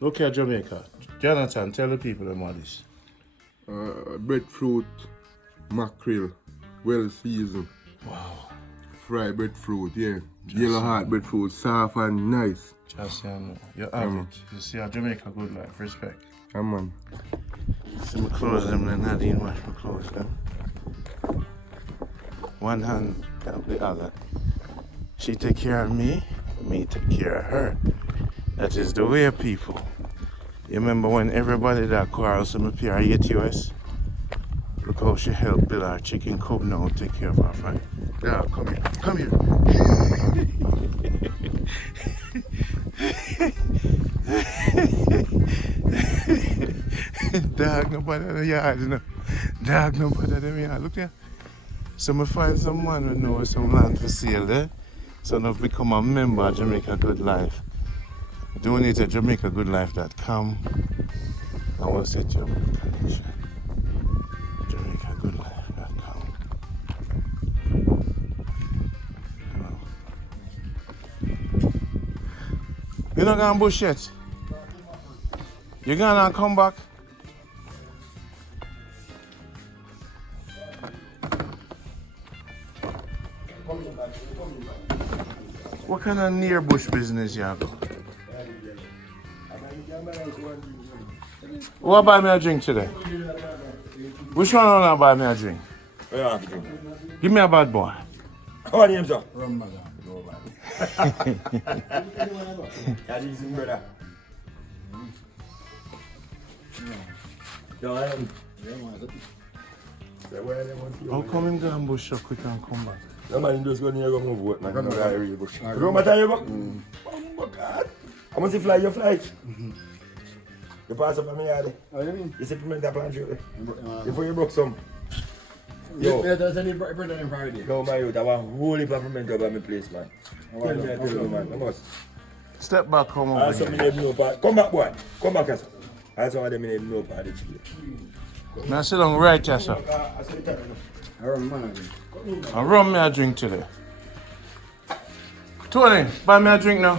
Look at Jamaica. Jonathan, tell the people about this. Breadfruit, mackerel, well seasoned. Wow. Fried breadfruit, yeah. Yellow heart breadfruit, soft and nice. Just you have it. You see how Jamaica good life. Respect. Come on. See my clothes them then I didn't wash my clothes them. One hand help the other. She take care of me take care of her. That is the way, people. You remember when everybody that quarrels with me PR8US? Look how she helped build our chicken coop now, take care of our fight. Yeah, come here. Come here. Dog, nobody in the yard, you know. Dog, nobody in the yard. Look there. So I find someone who knows some land for sale there. So now become a member of Jamaica Good Life. Donate at JamaicaGoodLife.com. I will set you up with the connection. JamaicaGoodLife.com. You're not gonna bush yet? You're gonna come back? What kind of near bush business you have? Who buy me a drink today? Which one wanna buy me a drink? Yeah. Give me a bad boy. How are you, sir? Rum, man. That is him, brother. Yo, I am. How come him go and bush so quick and come back? No man, just go near go move vote, man. No guy real bush. You know what time you go? Oh God. How much you fly? You fly? You pass up on me yard. You supplement that plan shortly. Before you broke some. Yo. No, my youth, I want whole heap of piment over my place, man. Tell me, I tell you, man. I must. Step back, come I on. saw me name no part. Come back, boy. Come back, sir. I saw them name no part. Now sit down right here, sir. And run me a drink today. Tony, buy me a drink now.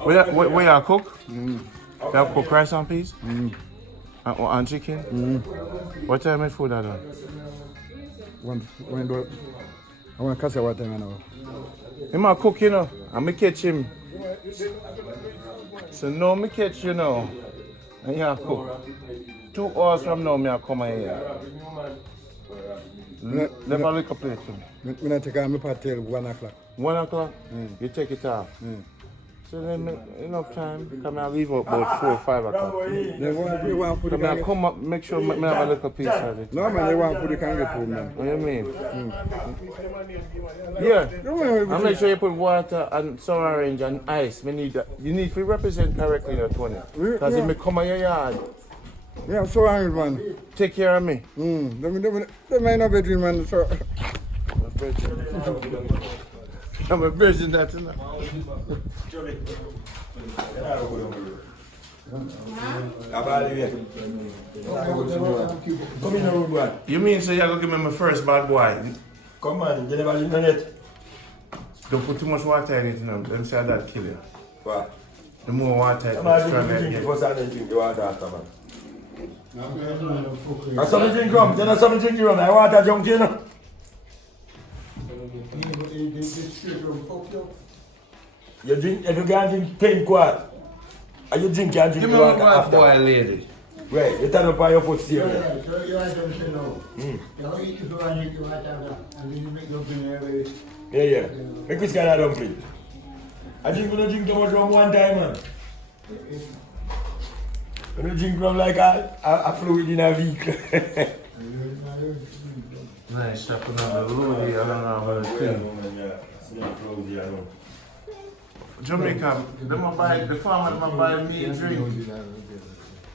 Where you cook? You have cook rice and peas? And chicken? What time is food I done? I want to catch what time now. He might cook, you know, and me catch him. So now me catch you now, and you cook. 2 hours from now, me come here. Never look a plate to me. When I take out my part till 1 o'clock. 1 o'clock, you take it off. So then enough time, come and leave out about 4 or 5 o'clock. They want food. Come and come up, make sure me have a little piece of it. No man, they want food, you can't get food, man. What do you mean? Yeah. And make sure you put water and sour orange and ice. We need that. You need to represent correctly, you know, Tony. Because if me come in your yard, yeah, I'm so angry, man. take care of me. They might not be dreaming, man. So. I'm a virgin that tonight. Come in the room, boy. You mean so you're going to give me my first bad boy? Come on, you never leave on it. Don't put too much water in it now. Them say that kill you. What? The more water, Come the on, stronger drink it it gets. first and then drink the water after, man. That's something drink rum. Then that's something drink rum. I want a junk, you know. You drink, if you can't drink 10 quart, and you drink, can't drink Give the me water one bad after. boy, lady. Right, you turn up on your foot still. Yeah. Make this kind of dumpling. I think we don't drink too much rum one time, man. We don't drink rum like a fluid in a vehicle. Nice, stop another road here. I don't know how to clean. Jamaica, the farmer might buy me a drink.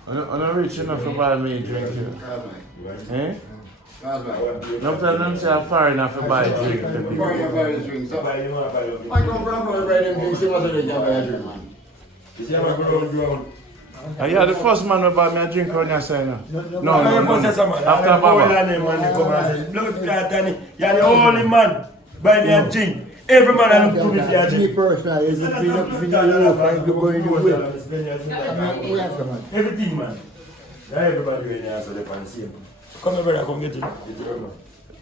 I'm not rich enough to buy me a drink. Eh? Not tell them say I'm far enough to buy a drink. I come from a red and she wasn't a drink, man. You see how I go round? Yeah, the first man will buy me a drink on your side now. No. After Baba. Baba. You're the only man buy me a drink. Every man I look to me for your Me check. personally, it's been up in the roof and you go in the way. We have someone. Everything, man. Everybody in here, so they can see him. Come here, brother, come get it. Get it, man.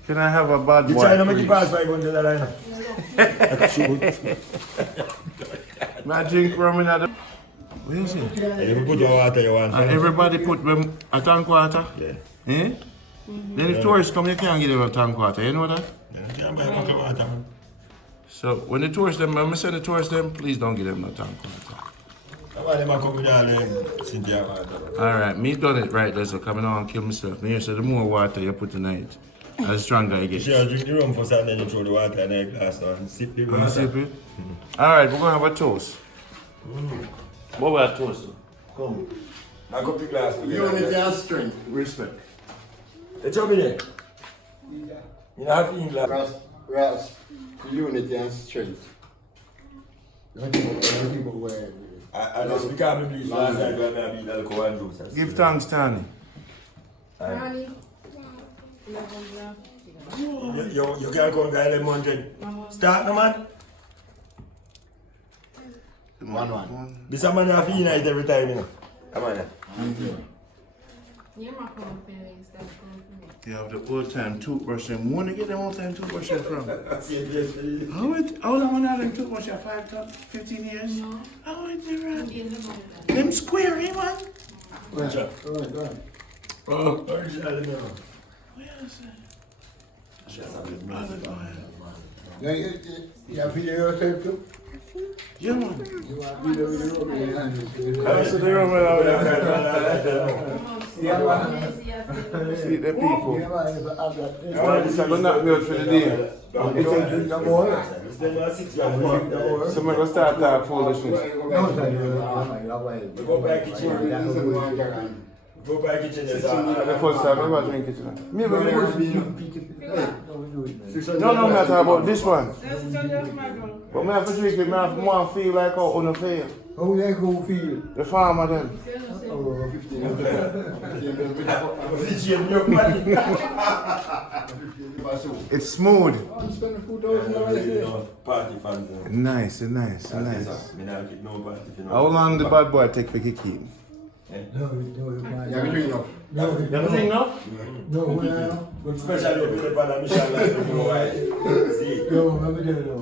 Can I have a bad You boy? try to make it please? pass $500. I drink rum in the... Where is it? If you put your water, you want. And everybody put them a tank water? Yeah. Eh? Then if tourists come, you can't give them a tank water. You know that? You can't buy a bucket of water, man. So when the tourists them, when I say the tourists them, please don't give them no tank water. That's why they might come with all them Cynthia water. Alright, me done it right, that's what coming on and kill myself. Now, so the more water you put in it, the stronger it You gets. should drink the rum first and then you throw the water in the glass and sip the You water. sip it? Alright, we're gonna have a toast. What will I toast to? Come. I cup the glass together. Unity and strength. Respect. Hey, chop me there. You know, have in glass. Ras, unity and strength. People wear. I just become a beast last night when I beat alcohol and juice. Give thanks, Tani. You can't go and get 1100. Start, no man. One. This a man have to unite every time, you know. Come on. You have the old time toothbrush and wanna get them old time toothbrush from? Right. How long have them toothbrush 15 years? No. How old they run? Them square, eh, man? Go ahead. Oh, original, no. You have video yourself too? Yeah, man. You want video with your rubber hand? I said they run around Yeah, man. See the people. Yeah, man. If I have that. This is going to knock me out for the day. Don't drink no more. Somebody going to start that foolishness. No, sir. You Go back kitchen. Go back kitchen. The first time I ever drink it tonight. Me, but No, no matter about this one. But I have to drink it, I have more feel like how unfair. How you go feel? The farmer then. Oh, 15. It's smooth. Party fans. Nice. Me not keep no party. How long the bad boy take for kick him? No, You have a drink now. no, You have a thing now? no, Especially if you put a Michelle like you know why. See? no, let me tell you, no.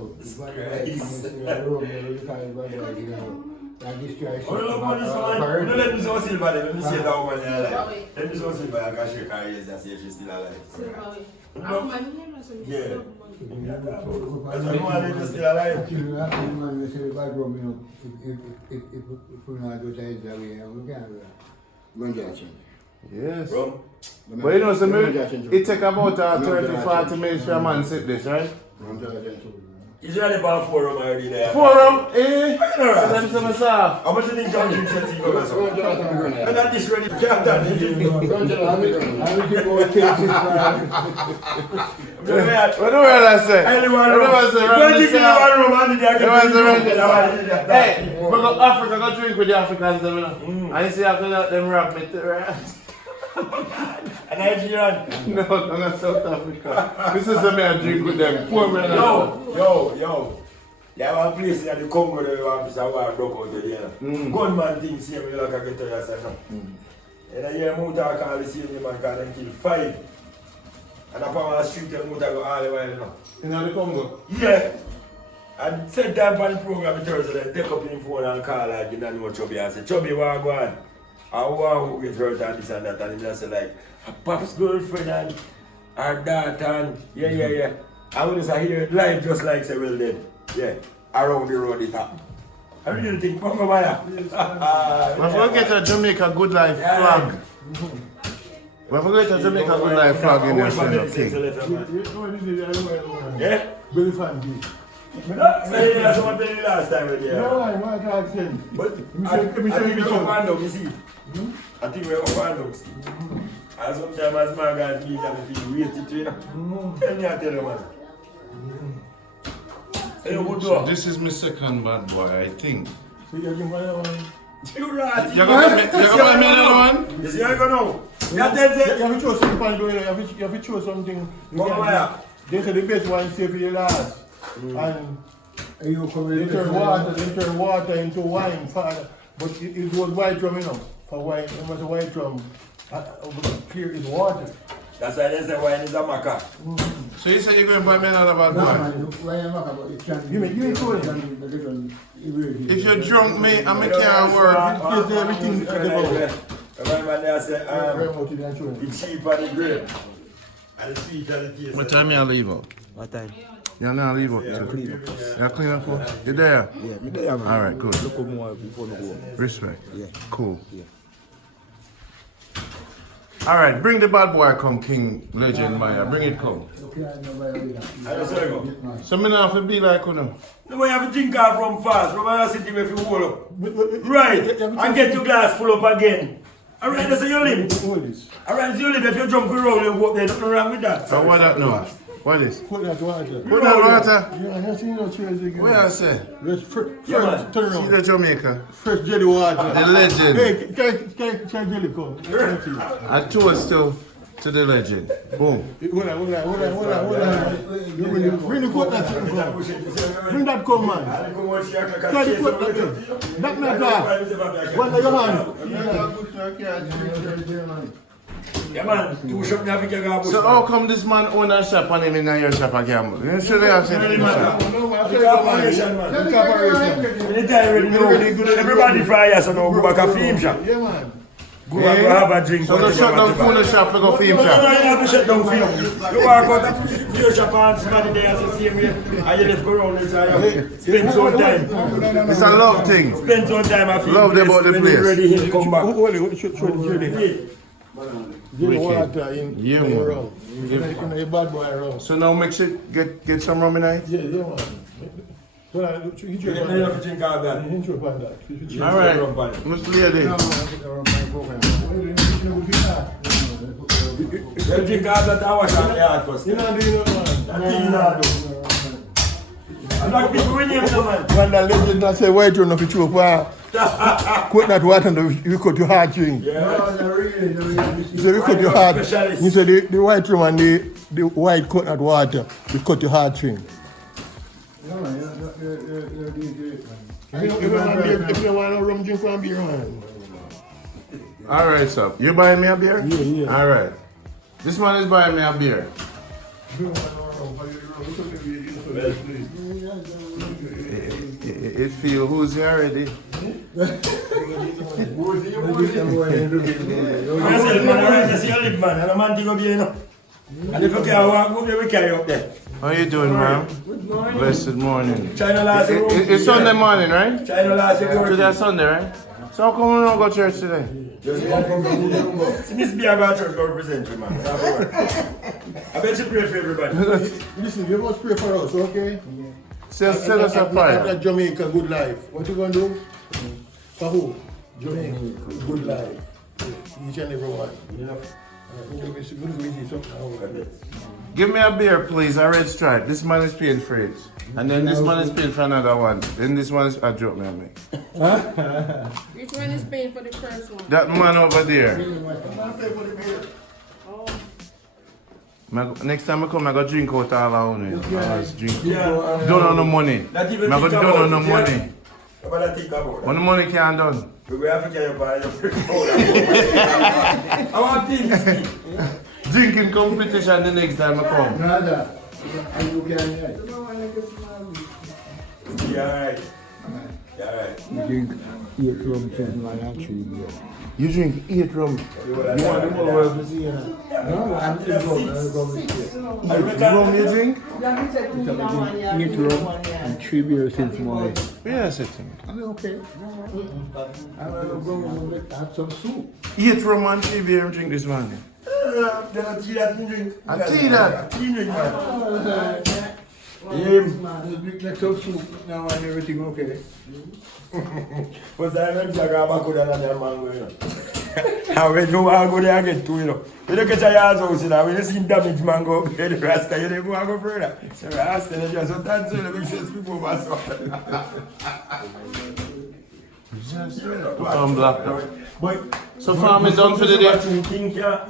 Oh, look, man, this one. Don't let me so silver then. Let me see that woman alive. Let me so silver. I can shake her ears and see if she's still alive. Yeah. That's why woman is still alive. If we're not advertised that way, we can't. Yes. Bro. But you know, so it take about 30-40 minutes for a man sit this, right? Is you only about 4 rum already there? 4 rum, eh? Right. That's some sauce. How much do you think John drinks at tea go so? I'm not this ready. Can't I will give you a case. What do I say? I only one What do rum. I say? If Run I the give you south. 1 rum, I'll give you Hey, we go Africa, go drink with the Africans, them, you know. And you see after that, them rap me too, right? A Nigerian. No, not South Africa. This is the man I drink with them. Poor man. Yo. There are places in the Congo that you have to say, I broke out there. Gunman thing, see me like I get to yourself. And I hear Muta call the same man, because they kill 5. And upon the street, the Muta go all the way now. In the Congo? Yeah. And set time on the program, Thursday, take up his phone and call like, you don't know Chubby, and say, Chubby, what go on? I want to get hurt and this and that, and he just say like, a pop's girlfriend and her daughter and yeah. And when I hear it live just like say, well then, yeah, around the road it happened. I really think, come over here. We forget a Jamaica Good Life flag. We forget a Jamaica Good Life flag in there, Yeah? Very fun. Say that's what I tell you last time with you. No, I want to ask him. But I think we're up and down, you see. I think we're up and down. And sometimes as my guys meet and feel weighted to you know. Tell me I tell you man. Hey, you good So dog. this is my second bad boy, I think. So you're going to You right. You're gonna make another one? You see how you go now? You tell them. You have to show something, you have to show something. Come over here. They say the best one save for your last. And you turn water into wine, father. But it was white rum, you know. For wine, it was a white rum. Here is water. That's why they say wine is a maca. So you say you're going to buy me another bad boy? You mean told him? If you're drunk, me, and me can't work. Everything Remember they say, the cheap and the grape. And the sweet and the taste. What time you leave out? What time? You're not leave out? Yeah, clean up. You're clean up? You there? Yeah, me there, man. All right, good. Look up more before we go. Respect. Yeah. Cool. Yeah. All right, bring the bad boy come, King Legend Maya. Bring it come. I just say go. So me not have to be like you. No, you have to drink off from fast. Remember that city if you hold up. Right. And get your glass full up again. Alright, that's how you live. Alright, so you live. If you jump around, you walk there. Nothing wrong with that. So what that now? What is? Put that water. Put that water? Yeah, I seen no chairs again. What I say? First, man. turn See around. the Jamaica. First jelly water. The legend. Hey, can jelly come? I toast to the legend. Boom. Hold on. Bring the coat that come. Bring that come, man. Try the coat that come. That not that. One of your hand. Yeah, man. Two shop now, we can go. So how come this man own a shop and him in your shop again? You should have said Anytime ready, everybody fry us and go back a film shop. Yeah, man. Go back and have a drink. So don't shut down phone shop to go film No, shop. you have to shut down film. You walk out of film shop and somebody there as the same way. And you left go around inside. Spend some time. It's a love thing. Spend some time at film. Love them about the When place. you're ready, he'll come back. Hold it, show the jelly. Jelly water in Yeah, the man. rum. In a bad boy rum. So now mix it, get some rum in it. Yeah, man. So he You don't have to drink all that. drink on that. All right, Mr. Lady. You drink all that, I wash out the heart first. You know, do you know, man? I'm not people with him, no man. When the legend that say white run of the choke, cut that water and you cut your heart drink. Yeah. He said you cut your heart. Specialist. He said the white rum and the white coconut water, you cut your heart drink. If you want a rum drink from beer, man. All right, sir. You buying me a beer? Yeah. All right. This man is buying me a beer. It feel who's here already? I said, man, alright, that's your lip, man. And a man to go be enough. And if you can't walk, go there, we carry up there. How you doing, ma'am? Blessed morning. China last year. It's Sunday morning, right? China last year. Today Sunday, right? So how come we don't go to church today? See, Miss B, I got church to represent you, man. I bet you pray for everybody. Listen, you must pray for us, okay? Send us a prayer. That Jamaica good life. What you gonna do? For who? Jamaica good life. Each and every one. Give me a beer, please, a red stripe. This man is paying for it. And then this man is paying for another one. Then this one is a joke, me and me. Which one is paying for the first one? That man over there. Oh. Next time I come, I go drink out all alone. I was drink. Yeah. Don't have no money. I Not even go think don't about have no it, money. yeah. What I think about When the money can't done. We have to get your buy your I want things. Drinking competition the next time I come. Yeah, right. Yeah, right. You drink 8 rum. You want the more world to see, you know? Rum you drink? 8 rum and 3 beers since morning. Yeah, I said to me. I'm okay. I'm going to have some soup. 8 rum and 3 beer and drink this one. Then I tea that you drink. I tea that. Tea drink, man. Like some soup now and everything okay. But I remember I grab a good and a mango, you know. And when you want to go there and get two, you know. You don't get a yard's house, you know. When you see damaged mango, the rasta, you don't want to go further. So rasta, you just sometimes you know, make sure people over so. Come black. But So farm is done for the day. Think yeah.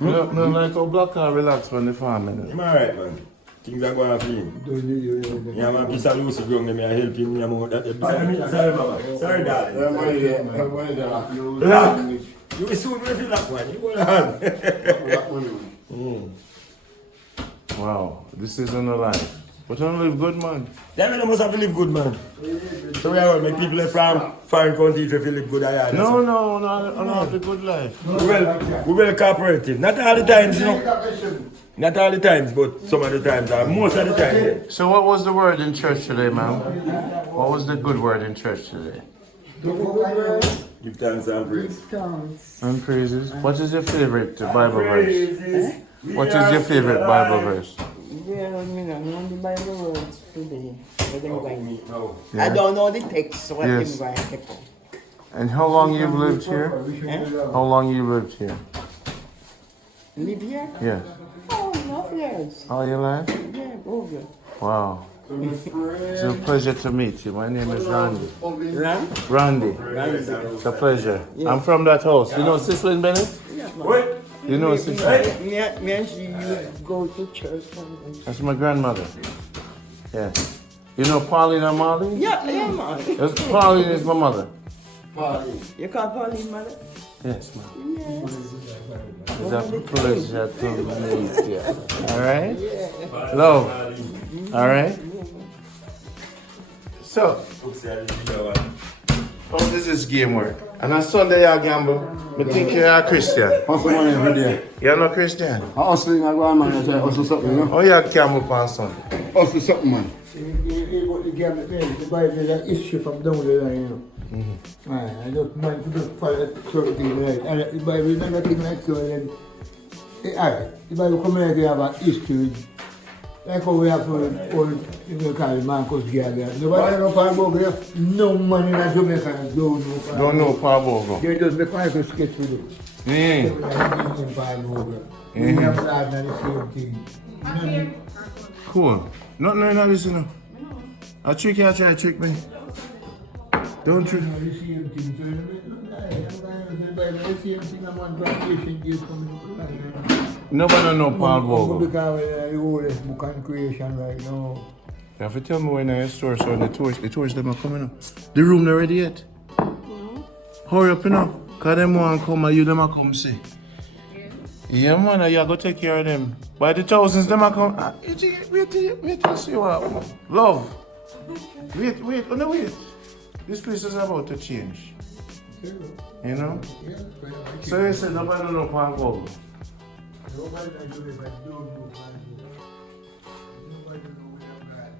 I don't like how black car relax when the farming. I'm alright, man. Things are going for him. Don't need you. Yeah, man, piece of Lucy ground, me I help him. Yeah, man, sorry, mama. Sorry, darling. Everybody there. Lock. You will soon reveal that one. You go on. Wow, this isn't a life. But don't live good, man. That man must have to live good, man. So we are make people from foreign countries to live good. No, I don't have the good life. We will cooperative. Not all the times, you know. Not all the times, but some of the times, most of the time. Yeah. So what was the word in church today, ma'am? What was the good word in church today? Give thanks and praise. And praises. What is your favorite Bible verse? What is your favorite Bible verse? Well, I know the Bible words today. But them going. No. I don't know the text, what Yes. them going to put. And how long you've lived here? How long you lived here? Live here? Yes. Oh, enough years. All your life? Yeah, over. Wow. It's a pleasure to meet you. My name is Randy. Ram? Randy. It's a pleasure. I'm from that house. You know Cicely Bennett? What? You know Cicely? Me and she go to church. That's my grandmother. Yes. You know Pauline and Marlene? Yeah, man. Yes, Pauline is my mother. You call Pauline mother? Yes, ma'am. Yeah. It's a pleasure to meet you. All right? Love. All right? So, how does this game work? And on Sunday you gamble, I think you're a Christian. Hustle money every day. You're not Christian? I hustle my grandman, I say hustle something, you know? Oh, you gamble on Sunday? Hustle something, man. The Bible is an issue from down the line, you know. I just mind to just follow certain things, right? And the Bible is not a thing like so, and alright, the Bible come here about history. Like how we have for old, you call it Marcus Garvey. Nobody know Paul Bogle. No man in Jamaica don't know Paul Bogle. Don't know Paul Bogle. They just make Michael sketch with it. Paul Bogle. We have that and the same thing. Cool. Not knowing how this, you know. I trick you, I try to trick me. Don't trick. The same thing. The same thing, I'm on plantation days coming up. Nobody don't know Paul Bogle. Because the oldest book on creation right now. You have to tell me when I store so the tours them are coming up. The room not ready yet. Hurry up, you know. Cause them want come and you them are come see. Yeah man, you go take care of them. By the thousands them are come. Wait till see what. Love. Wait, no wait. This place is about to change. You know? So you said nobody don't know Paul Bogle. Nobody don't know if I don't know Paul Bogle. Nobody don't know where I'm at.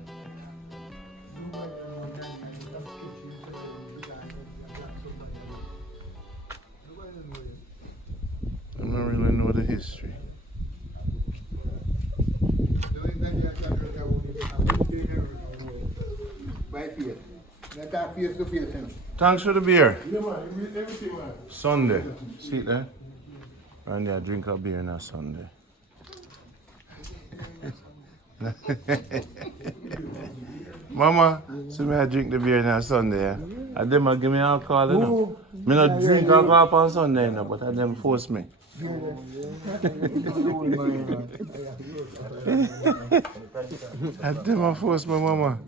Nobody don't know that I just kitchen nobody don't know it. I don't really know the history. By faith. Let our face to face him. Thanks for the beer. Yeah, man, everything, man. Sunday. See it there? And I drink a beer on a Sunday. Mama, so me I drink the beer on a Sunday, yeah? And them a give me alcohol, you know? Me not drink alcohol on Sunday, you know, but them force me. And them a force my mama.